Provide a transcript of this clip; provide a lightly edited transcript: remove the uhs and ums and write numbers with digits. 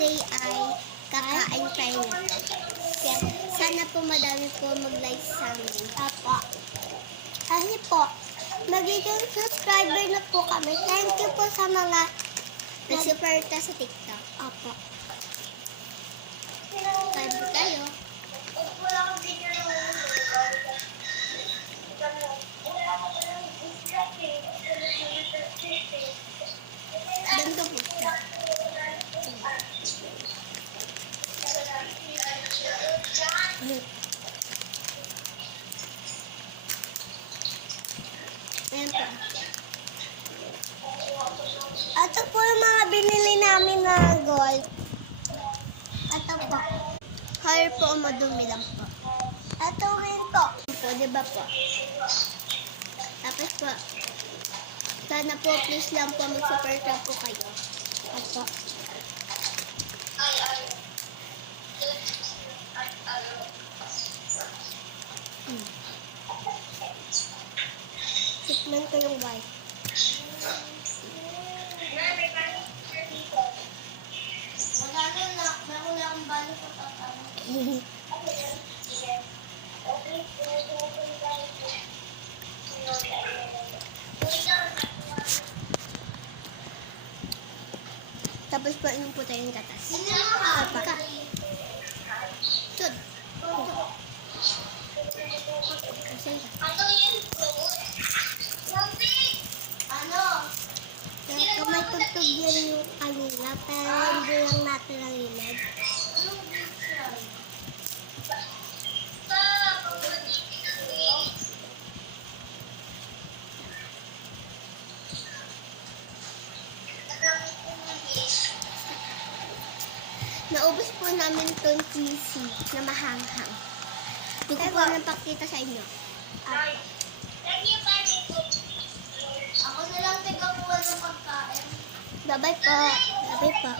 today ay kakain tayo nito. Kaya sana po madami po mag-like sa amin. Apo. Kasi po, magiging subscriber na po kami. Thank you po sa mga nag-supporta sa TikTok. Apo. Kain po tayo. Ganito po siya. Ayan po. Ito po yung mga binili namin na gold. Ito po. Higher po o madumi lang po. Ito rin po. Po, diba po? Tapos po, sana po please lang po mag-supporta po kayo. Opo. Tikman ko yung white. Wala na akong balo sa tatama. Tapos po yung puta yung gatas. Alpaka. Sud. Kasi Ano yan po? Ano? kaya may tugtog yan yung kanila, pero hindi lang natin narinig. Anong picture? Naubos po namin itong cheesy na mahanghang. Hindi ko po napakita sa inyo. Ako na lang tigakuha ng pagkain. Bye-bye po. Bye-bye po.